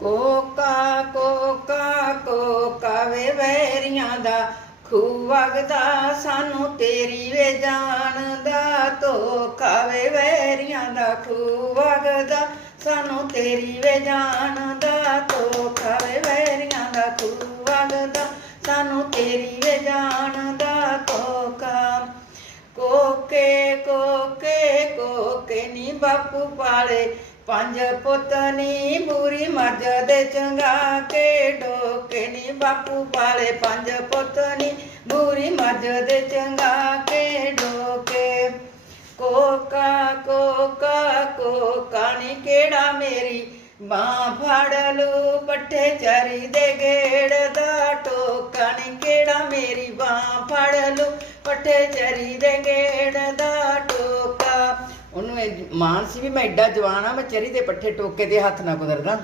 ਕੋਕਾ ਕੋਕਾ ਕੋਕਾ ਵੇ ਵੈਰੀਆਂ ਦਾ। ਖੂ ਵਗਦਾ, ਸਾਨੂੰ ਤੇਰੀ ਵੇ ਜਾਣ ਦਾ। ਧੋਖਾ ਵੇ ਵੈਰੀਆਂ ਦਾ ਖੂ ਵਗਦਾ, ਸਾਨੂੰ ਤੇਰੀ ਵੇ ਜਾਣ ਦਾ। ਧੋਖਾ ਵੇ ਵੈਰੀਆਂ ਦਾ ਖੂ ਵਗਦਾ, ਸਾਨੂੰ ਤੇਰੀ ਕੋਕੇ ਨੀ ਬਾਪੂ ਪਾਲੇ। ਪੰਜ ਪੁੱਤ ਬੂਰੀ ਬੁਰੀ ਮੱਝ ਦੇ ਚੰਗਾ ਕੇ ਡੋਕੇ ਨੀ ਬਾਪੂ ਪਾਲੇ। ਪੰਜ ਪੁੱਤ ਬੂਰੀ ਬੁਰੀ ਮੱਝ ਦੇ ਚੰਗਾ ਕੇ ਡੋਕੇ। ਕੋਕਾ ਕੋਕਾ ਕੋਕਾ ਨੀ ਕਿਹੜਾ ਮੇਰੀ। ਬਾਹ ਫੜ ਲੂ ਪੱਠੇ ਚਰੀ ਦੇ ਗੇੜ ਦਾ ਟੋਕਾ ਨੀ ਕਿਹੜਾ ਮੇਰੀ। ਬਾਹ ਫੜ ਲੂ ਪੱਠੇ ਚਰੀ ਦੇ ਗੇੜ ਦਾ ਮਾਨ ਸੀ ਵੀ ਮੈਂ ਐਡਾ ਜਵਾਨ ਆ, ਮੈਂ ਚਰੀ ਦੇ ਪੱਠੇ ਟੋਕੇ ਤੇ ਹੱਥ ਨਾ ਕੁਦਰਦਾ।